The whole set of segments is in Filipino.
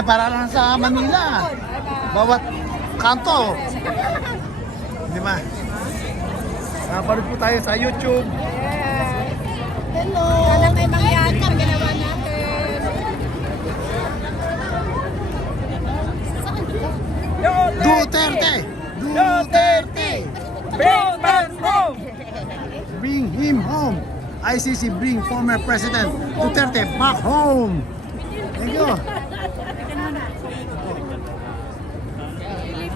para lang sa Manila. Bawat kanto. Di ba? Napanood po tayo sa YouTube. Hello! Sana may mangyari sa ginawa natin. Duterte! Duterte! Bring back home! Bring him home! ICC bring former President Duterte back home! Thank you!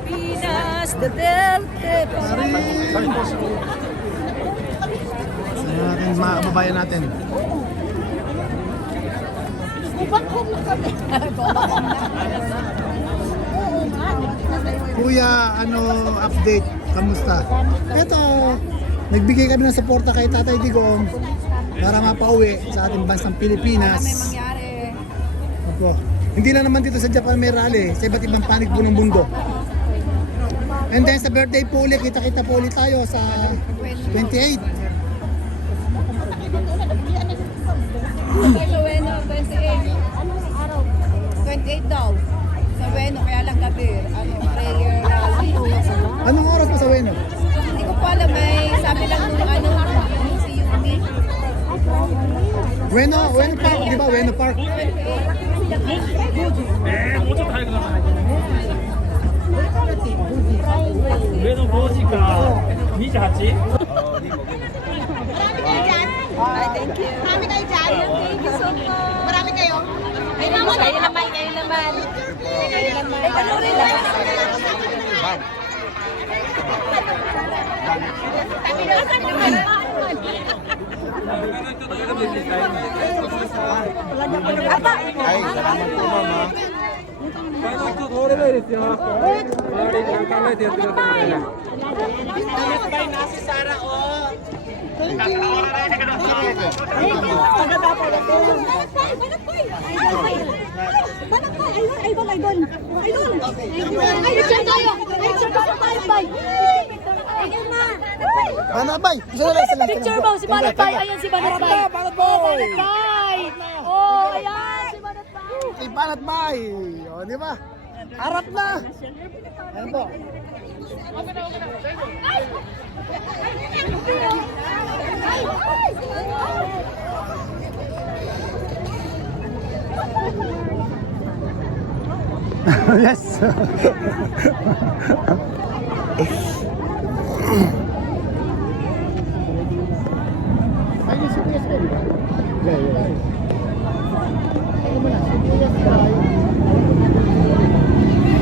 Pilipinas, Duterte! Sa natin, mga kababayan natin. Back home na kami. Kuya, update? Kamusta? Ito, nagbigay kami ng suporta kay Tatay Digong para mapauwi sa ating bansang Pilipinas. May mangyari. Opo. Hindi lang naman dito sa Japan may rally, sa iba't ibang panig po ng mundo. And then sa birthday po ulit, kita-kita po ulit tayo sa 28. Sa Weno, 28. Anong araw? 28 daw. Sa Weno, kaya lang gabi. Prayer rally. Anong oras pa sa Weno? Hindi ko pa alam, may sabi lang nung si Yumi. Weno Park, di ba? Weno Park. もうちょっと早くなさい。上の5時か28？ Ay, thank you. Marami kayo dyan. Thank you so much. Marami kayo? Kayo naman. Kayo naman. Kayo naman. Kayo naman. Ay, kanurin naman. Ay, salamat po, mama. 前の人通れないですよ。周りに考えてやってくださいね。 Banabay! Isa Picture mo, si Banatbay. Ayan si Banatbay. Banatbay! Oh, ayan si Banatbay. Si Banatbay! O, di ba? Harap na! Ano po? Yes!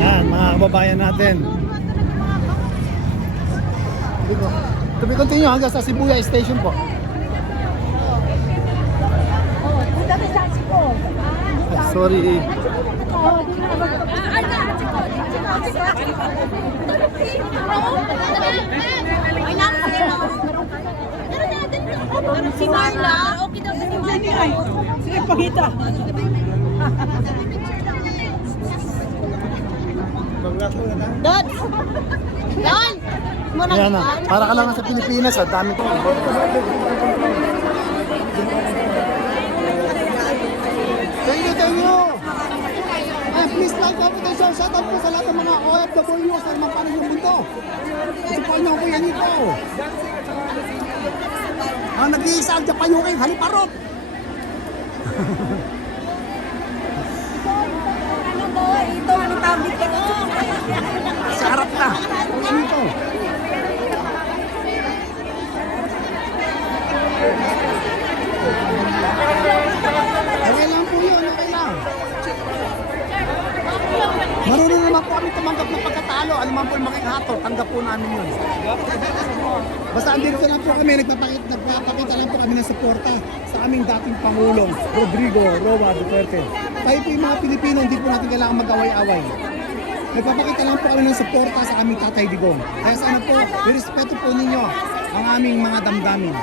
Yan, mga kababayan natin. To be continue hanggang sa Shibuya Station po. Sorry. Si Marla, okay daw si Marla. Sige, pakita. Don! Don! Ayan na, para ka lang sa Pilipinas, ang dami ko. Thank you! And please like, comment, and share. Shout out po sa lahat ng mga OFW sa mga panig ng mundo. Support niyo ako yan ito. Ang nag-iisa ang Japan yung kayo, haliparot! Ano to? Ito, ano tablet ka to? Sa harap na! Ano ito? Okay lang po yun, okay lang. Marunong naman po kami tumanggap ng pagkatalo. Ano man po yung makikahato, tanggap po namin yun. Basta andito lang po kami, nagpapakita lang po kami ng suporta sa aming dating Pangulong, Rodrigo Roa Duterte. Tayo po yung mga Pilipino, hindi po natin kailangan mag-away-away. Nagpapakita lang po kami ng suporta sa aming Tatay Digong. Kaya sana po, irespeto po ninyo ang aming mga damdamin.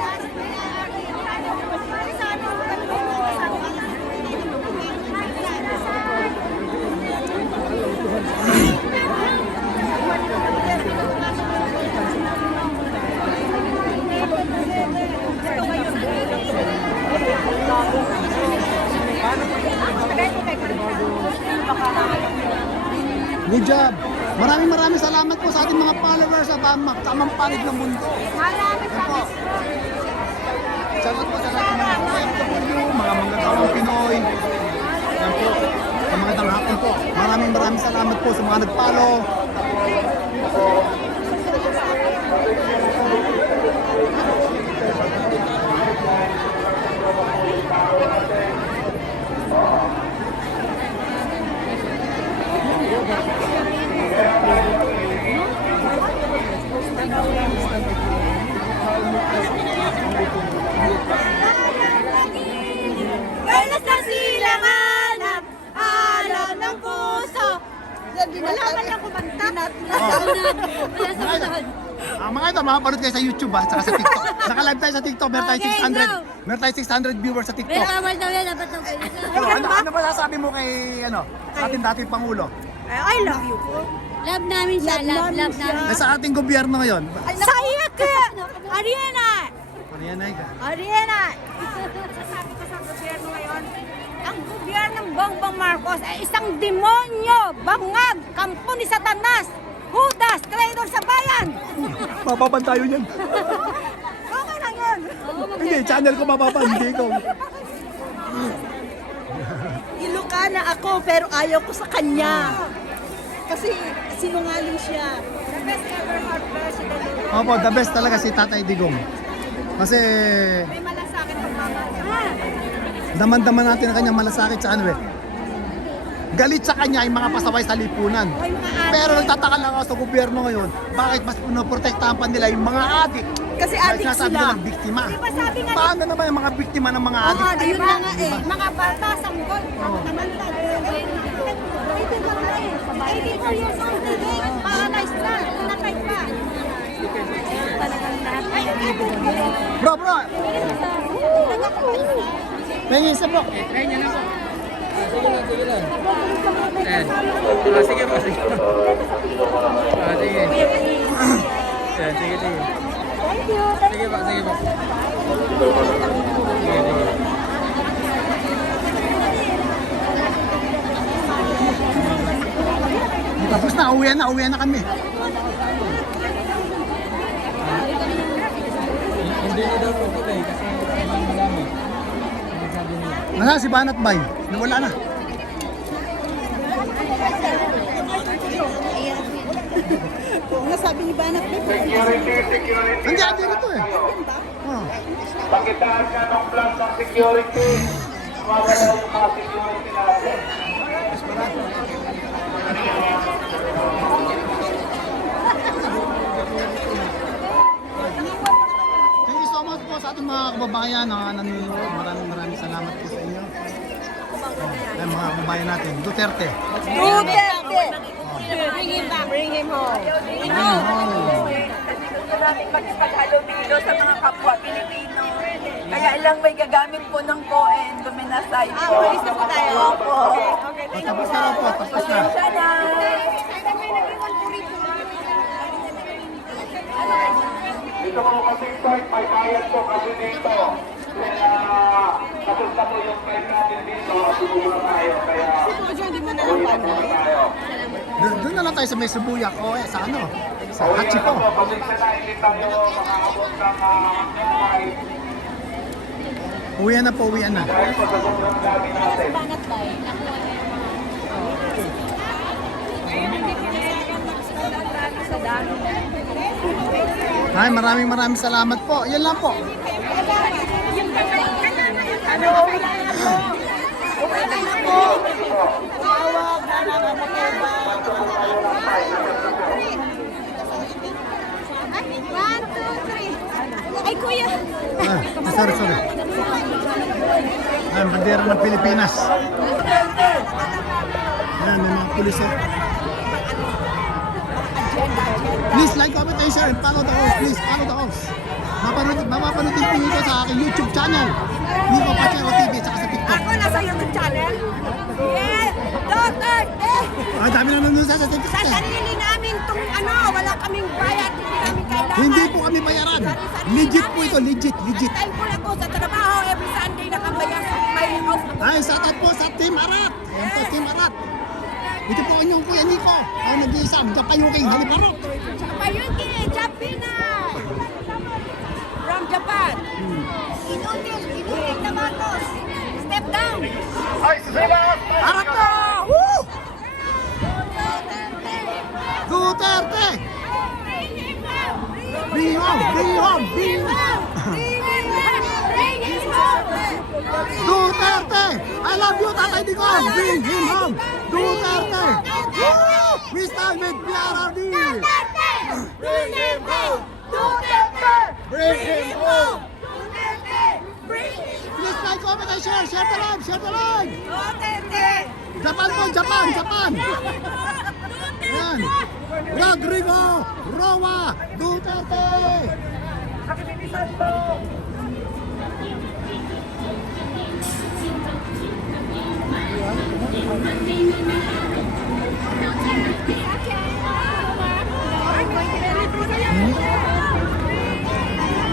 Good job. Maraming salamat po sa ating mga followers sa tamang panig ng mundo. Maraming Yan po. Salamat po sa lahat ng mga OFW, mga manggagawang Pinoy. Yan po. Sa mga hapon po. Maraming salamat po sa mga nag-follow. Kailas na silang hanap, alam ng puso. Wala man lang kumanta. Wala sa unahon. Mga ito, makapanood kayo sa YouTube saka sa TikTok. Naka-live tayo sa TikTok, meron tayong 600. Meron tayong 600 viewers sa TikTok. Pero awal daw yan, dapat ng pwede. Ano ba sasabi mo kay sa ating dating Pangulo? I love you. Love namin siya, love namin. Sa ating gobyerno ngayon? Saya ka! Ariana! Ariana. Sasabi ko sa gobyerno ngayon, ang gobyerno ng Bongbong Marcos ay isang demonyo, bangag, kampo ni Satanas, Judas, traitor sa bayan! Mapapan tayo yan. Okay lang yun! Hindi, channel ko mapapan, hindi ko. Ilocana ako pero ayaw ko sa kanya. Kasi sinungaling siya. The best ever hard president. Opo, the best talaga si Tatay Digong. Kasi May malasakit ang mama. daman-daman natin ang kanyang malasakit sa ano eh. Galit sa kanya yung mga pasaway sa lipunan. Ay, mga adik. Pero nagtataka lang ako sa gobyerno ngayon, bakit mas pinoprotektahan pa nila yung mga adik? Kasi Dahil adik sinasabi sila. nilang biktima. Di ba sabi nga Paano naman yung mga biktima ng mga adik? ayun na nga eh. Mga bata, sanggol. Namantag. 84 years old na eh. Paralyzed na. Nakay pa. Bro! May isa bro. Sige lang. Ayan. Sige po, sige. Sige. Ayan, sige. Thank you. Sige po. Sige. Tapos na, uwi na kami. Hindi na daw po kita eh, kasi marami. Sabi niya. Nasa si Banat Bay? Nawala na. Oo nga sabi ni Banat. Hindi, ati rito eh. Oh. Pakitaan ka ng plan ng security. Mawala yung mga security natin. Thank you so much po sa ating mga kababayan na nanonood. Maraming salamat po sa inyo. Ay, mga kababayan natin. Duterte. Bring him back. Bring him home. Gusto namin makipaghalubilo sa mga kapwa Pilipino. Kaya lang may gagamit po ng COEN, Duminasay po. Malis na po tayo. Opo. Tapos na raw po, tapos na. Pasensya na. Dito po kasi start, may bayad po kasi dito. Kaya kasunta po yung time natin dito. Sumula tayo. Kaya tayo. Doon na lang tayo sa may Subuyak o sa ano? Sa Hachiko. Pasensya na, hindi tayo makaabot ng hanggang Uwian na po, uwian na. dahil po sa sobrang dami natin. Ay, maraming salamat po. Yan lang po. One, two, three. Ay, kuya. Sorry. Ayan, bandera ng Pilipinas. Ayan, may mga pulis eh. Please like, comment, and share, and follow the host. Please follow the host. Mapapanood din po ito sa aking YouTube channel. Nico Pachero TV at saka sa TikTok. Ako nasa YouTube channel. Yes. Doctor. Ang dami na nandun sa TikTok. Sa sarili namin itong wala kaming bayad. Hindi namin kailangan. Hindi po kami bayaran. Legit po ito, legit. Thankful ako sa trabaho. Every Sunday nakabayas. May off. Ay, sa po sa Team Arat. Ayan po, Team Arat. Ito po inyong Kuya Nico. Ang nag-iisang Japayuking Haliparok. Japayuki, Japina! From Japan. Inutil na batos. Step down. Ay, susunod! Harap na! Woo! Duterte! Bring home! Bring home! Bring home! Duterte! I love you, Tatay Digong! Bring him home! Duterte! Woo! We stand with PRRD! Bring him home! Duterte! Bring him home! Bring him Please like, comment, and share! Share the live! Share the live! Duterte! Japan po! Japan! Japan! Ayan! Rodrigo Roa Duterte!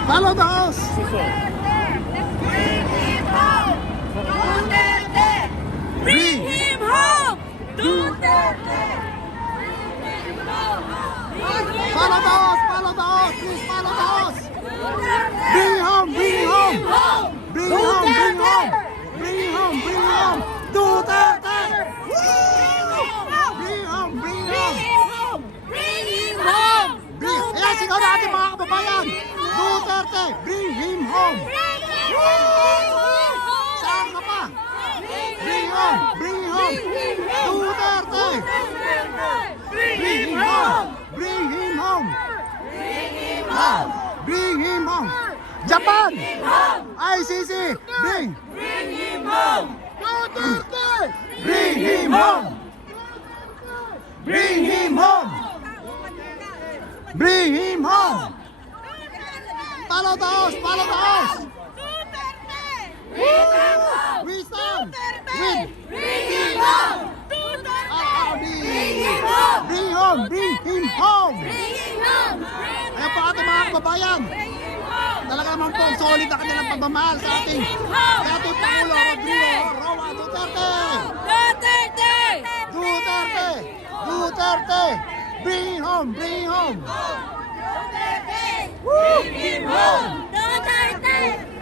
Follow the house! Bring him home! Duterte! Follow the house! Follow the house! Please follow the house! Bring him home! Bring him home! Bring him home! Bring him home! Bring him home! Bring him home! Duterte! Woo! Bring him home! Bring him home! Bring him home! Bring! Ayan, sigaw na ating mga kababayan! Duterte! Bring him home! Saan ka pa? Bring him home! Bring him home! Duterte! Bring him home! Bring him home! Bring him home! Japan! ICC! Bring! Bring him home! Bring him home! Bring him home! Bring him home! Follow the house! Follow the house! We stand with PRRD! Bring home! Bring him home! Ayan po ating mga kababayan. Talaga naman po, solid na kanilang pagmamahal sa ating Pangulo Rodrigo Roa Duterte! Duterte! Duterte! Bring him home! Bring him home!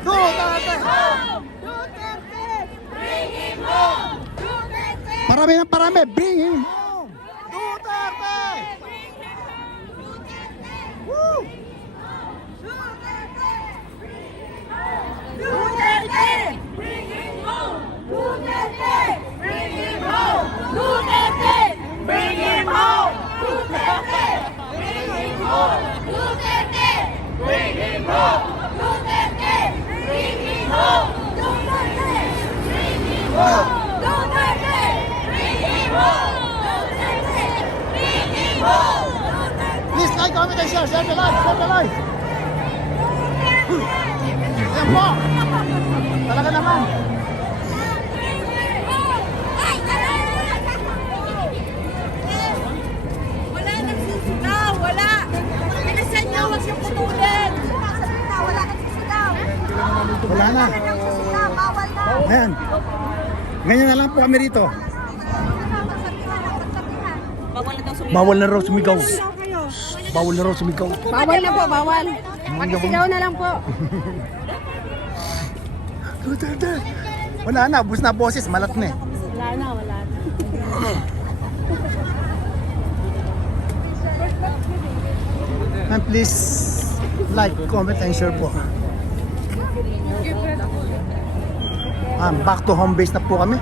Duterte! Parami ng parami! Bring him home! Duterte! Woo! Please like, comment, and share. Share the live. Share the live. Ayan po. Talaga naman. Wala nagsusugaw, wala. Bilisan niyo, huwag siyang putulin. Wala nagsusugaw. Wala na. Bawal na. Ayan. Ganyan na lang po kami rito. Bawal na raw sumigaw. Bawal na raw sumigaw. Bawal na po, bawal. Magsigaw na lang po. Duterte. Wala na, bus na boses, malat na eh. Wala na, wala na. And please like, comment, and share po. Back to home base na po kami.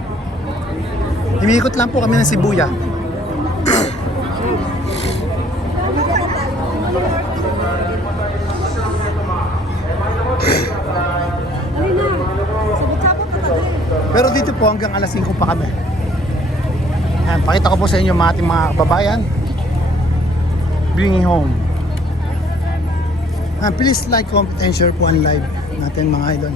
Imiikot lang po kami ng Sibuya. Pero dito po hanggang alas 5 pa kami. Ayan, pakita ko po sa inyo mga ating mga kababayan. Bringing home. And please like, comment, and share po ang live natin mga idol.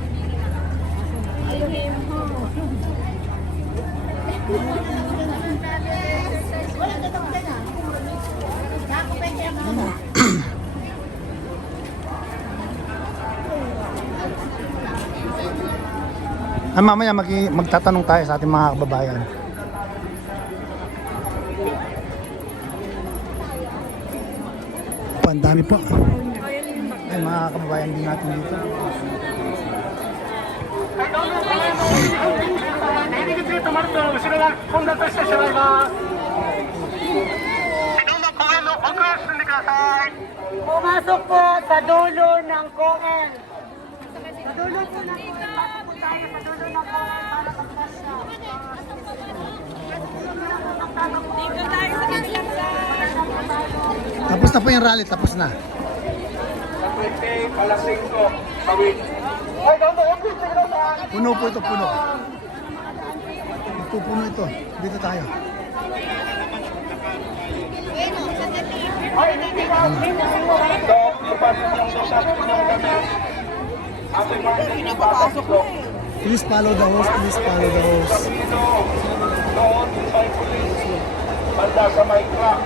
Mamaya magtatanong tayo sa ating mga kababayan. po, ang dami po. Ay, mga kababayan din natin dito. Pumasok po sa dulo ng Cohen. Sa dulo po ng Cohen. Pasok po tayo sa dulo ng Cohen para magpasya. Dito tayo sa kabilang side. Tapos na po yung rally, tapos na. Sa 20, alas 5, kawin. Puno po ito, puno. Ito, puno ito. Dito tayo. So, ipasok yung dosas po ng kami. Ating mga ipasok. Please follow the host, please follow the host. Dito, doon, may police. Banda sa may truck.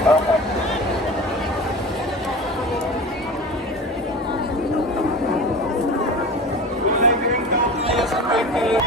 Okay. Leaving down tayo sa 20.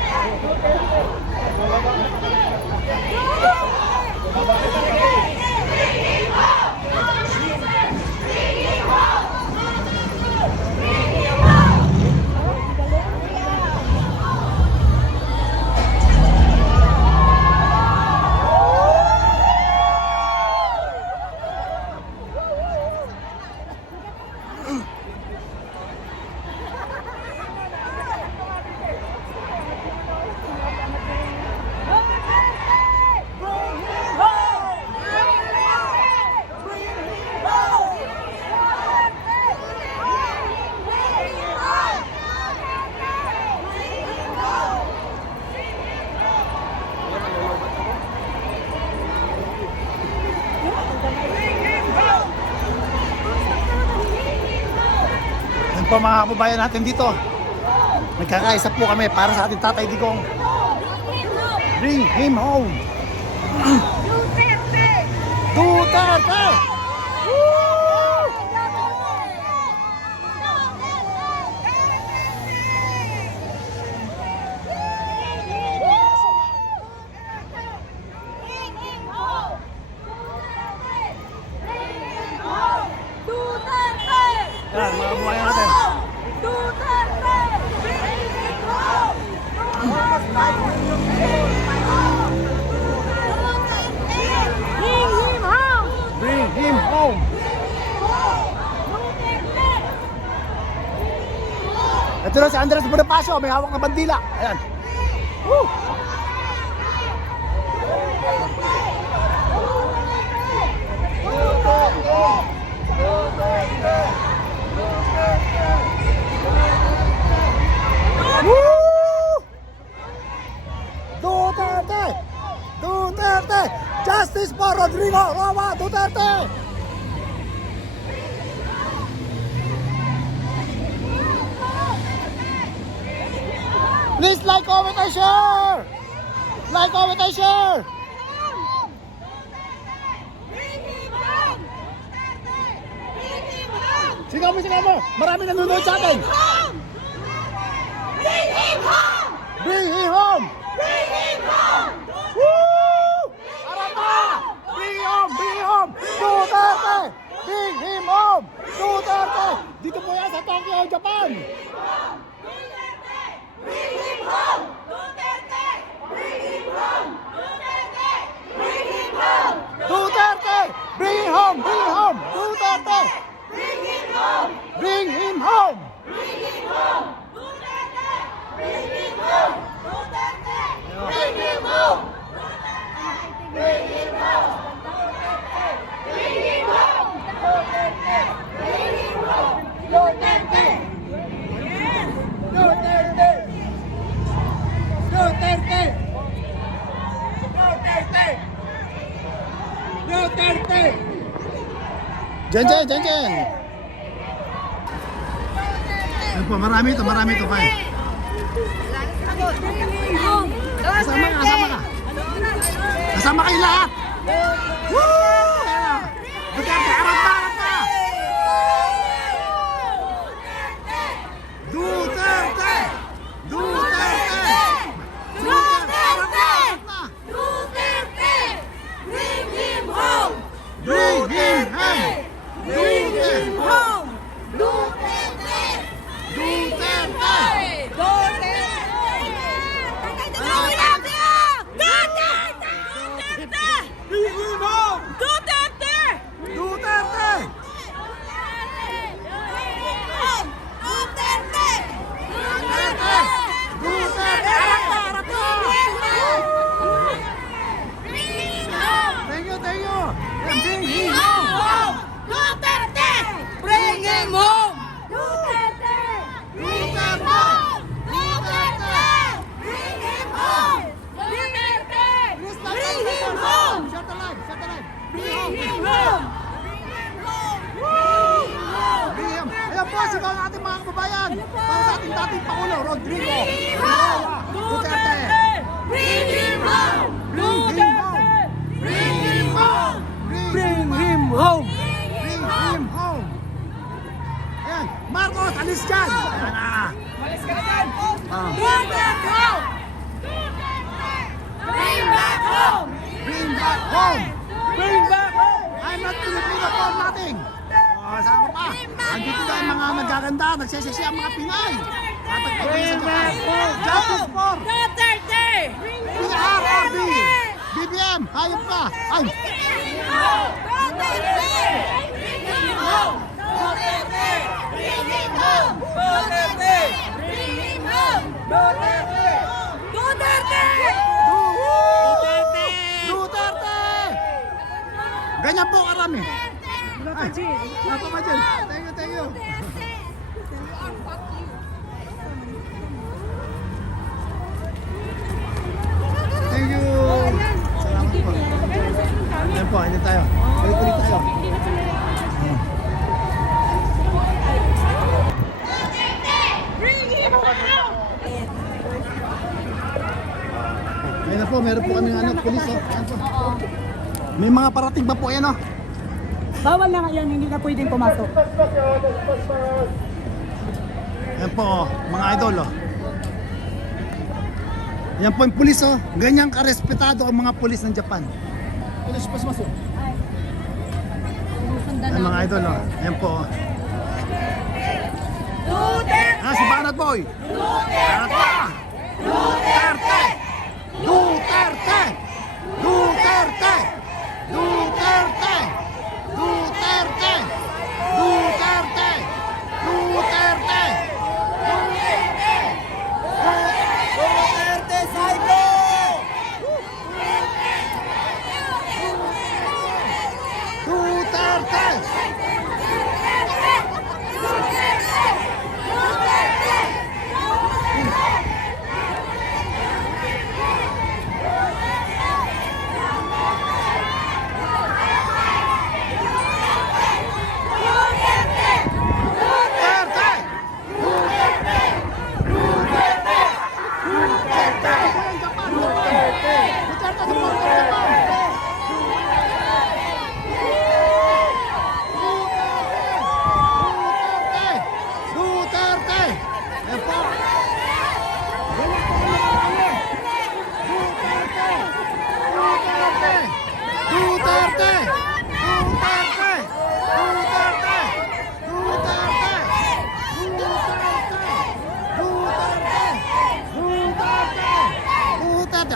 Yan po mga kababayan natin dito. Nagkakaisa po kami para sa ating Tatay Digong. Bring him home. Duterte! Woo! Yan, mga kababayan natin. Bring him home. Ito na si Andres Bonifacio, may hawak na bandila. Ayan. Woo! Woo! Duterte! Duterte! Justice for Rodrigo Roa Duterte! Please like, comment, and share! Like, comment, and share! Sigaw mo, sigaw mo! Marami nanonood sa atin! Bring him home! Bring him home! Bring him home! Woo! Arata! Bring him home! Bring him home! Duterte! Bring him home! Duterte! Dito po yan sa Tokyo, Japan! Bring him home! Duterte! Bring him home! Duterte! Bring him home! Duterte! Bring him home! Bring him home! Duterte! Bring him home! Bring him home! Bring him home! Duterte! Bring him home! Duterte! Bring him home! Bring him home! Bring him home! Duterte! Bring him home! Duterte! Duterte! Duterte! Duterte! Duterte! Jen, Jen, Jen, Jen! Yan po, marami ito pa eh. Kasama ka, kasama ka. Kasama kayo lahat! Woo! Ayan na. Duterte, harap na, harap na! Duterte! Duterte! Duterte! Duterte! Bring him home! Bring him home! Bihim. Ayan po, sigaw ng ating mga kababayan. Para sa ating dating Pangulo, Rodrigo Duterte. Bring him home! Bring him home! Bring him home! Bring him home! Bring him home! Ayan, Marcos, alis dyan! Ayan na! Alis ka na dyan! Bring back home! Bring back home! Bring back home! Bring back home! I'm not Filipino for nothing! Saan pa? Andito tayo mga magaganda, nagsisisi ang mga Pinay! Bring back home! Justice for Duterte! PRRD! BBM! Hayop ka! Ay! Duterte! Ganyan po karami. Ay, Wala pa dyan. Thank you, thank you. Thank you. Salamat po. Ayan po, hindi tayo. Ulit tayo. Ayun na po, meron po kaming pulis. Ayan po. May mga parating pa po yan oh. Bawal na ngayon, hindi na pwedeng pumasok. Ayan po oh, mga idol oh. Yan po yung pulis oh. Ganyan karespetado ang mga pulis ng Japan. Pulis pas maso. Ayan mga idol oh. Ayan po oh. Si Banat Boy. Duterte! Duterte! Duterte! Duterte! Duterte! Duterte! Duterte! Duterte! Duterte Psycho! Duterte!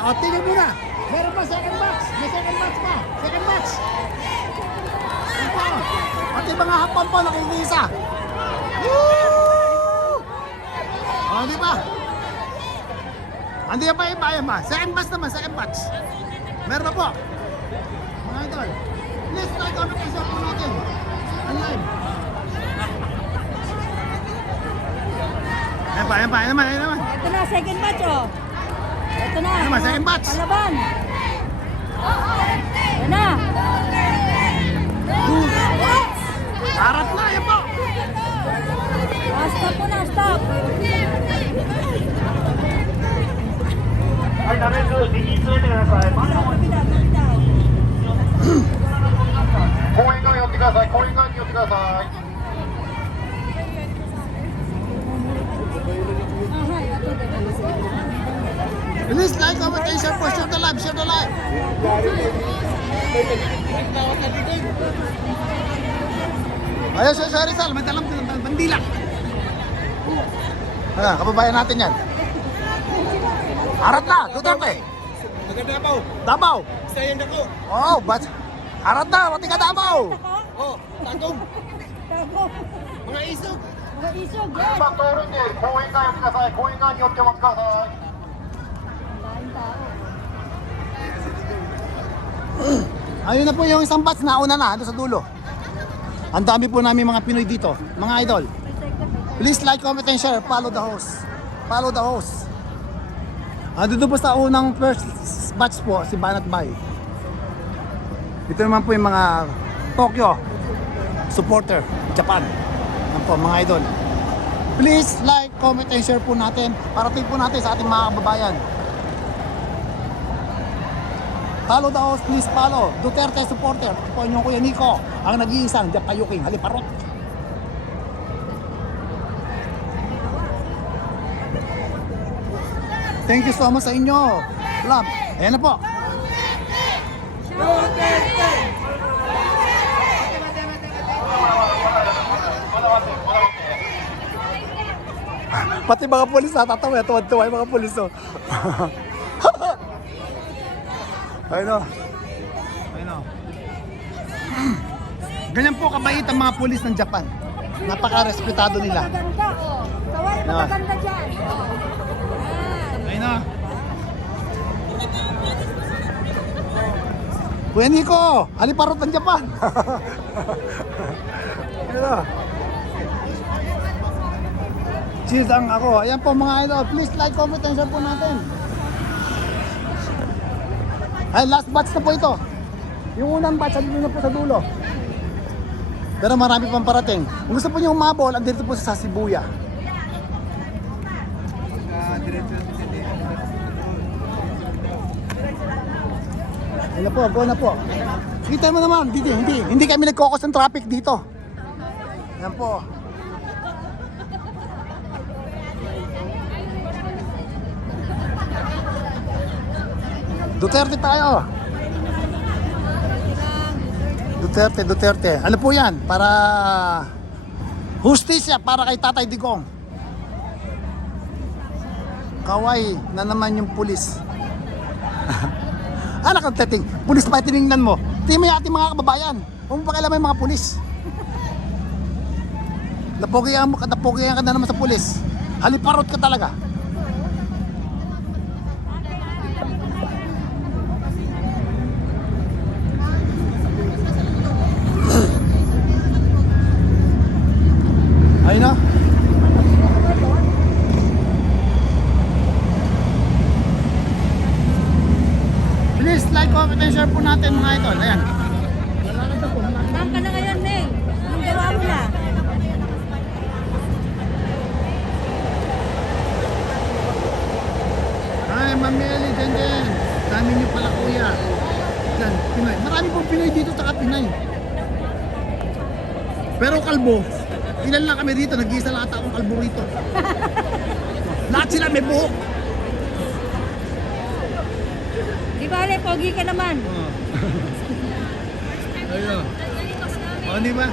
O, tingin mo na. Meron pa second box. May second box pa. Second box. Ano pa? Pati mga hapon po nakikiisa. Woo! O, di ba? Hindi pa iba yan ba? Second box naman, second box. Meron na po. Mga idol. Please like, comment, and share po natin. Online. Ayan pa, ayan pa, ayan naman, ayan naman. Ito na, second batch oh. Ito na. Ayan naman, second batch. Palaban. Ayan na. Arat na, ayan po. Stop po na, stop. はい、ダメです。右に連れてください。前の方に公園側に寄ってください。公園側に寄ってください。 Please like, comment, and share po. Share the live, share the live. Ayun, sorry Sal, may dalang bandila. Ayan, kababayan natin yan. Arat na, Duterte. Davao. Davao. Saya ako. Oh, but arat na, pati ka Davao. Oh, tagong. Mga isog. Mga isog, yes. 今通るんで公園側に寄ってください。公園側に寄ってお待ちください。 Ayun na po yung isang batch, nauna na, doon sa dulo. Ang dami po namin mga Pinoy dito, mga idol. Please like, comment, and share. Follow the host. Follow the host. Doon po sa unang first batch po, si Banat Bay. Ito naman po yung mga Tokyo supporter, Japan. Yan po mga idol. Please like, comment, and share po natin. Parating po natin sa ating mga kababayan. Follow the host, please follow. Duterte supporter. Ito po inyong Kuya Nico, ang nag-iisang Japayuking Haliparot. Thank you so much sa inyo. Love. Ayan na po. Pati mga pulis natatawa. Tuwan-tuwa yung mga pulis. Oh. Ayun o. Ayun o. Ganyan po kabait ang mga pulis ng Japan. Napaka-respetado nila. Maganda, oh. Saway, maganda dyan. Ayun o. Kuya Nico, haliparot ng Japan. Ayun o. Cheers ang ako. Ayan po mga idol. Please like, comment, and share po natin. Ay, last batch na po ito. Yung unang batch, andito na po sa dulo. Pero marami pang parating. Kung gusto po nyo umabol, andito po sa Shibuya. Ayun na po, go na po. Kita mo naman, hindi kami nagkokos ng traffic dito. Yan po. Duterte tayo. Duterte. Ano po yan? Para hustisya para kay Tatay Digong. Kaway na naman yung pulis. Anak ang teting, pulis pa tinignan mo. Tingnan mo yung ating mga kababayan. Huwag mo pakialam yung mga pulis. Napogihan ka na naman sa pulis. Haliparot ka talaga. Ayun na. Please like, comment, and share po natin mga idol. Ayan. Saan ka na ngayon, Neng? Anong gawa mo na? Ay, Mameli, din. Dami niyo pala kuya. Yan, Pinoy. Marami pong Pinoy dito sa Pinay. Pero kalbo, ilan lang kami dito, nag-iisa lang ata akong kalbo rito. Lahat sila may buhok. Di ba, pogi ka naman. Ayun. O, di ba?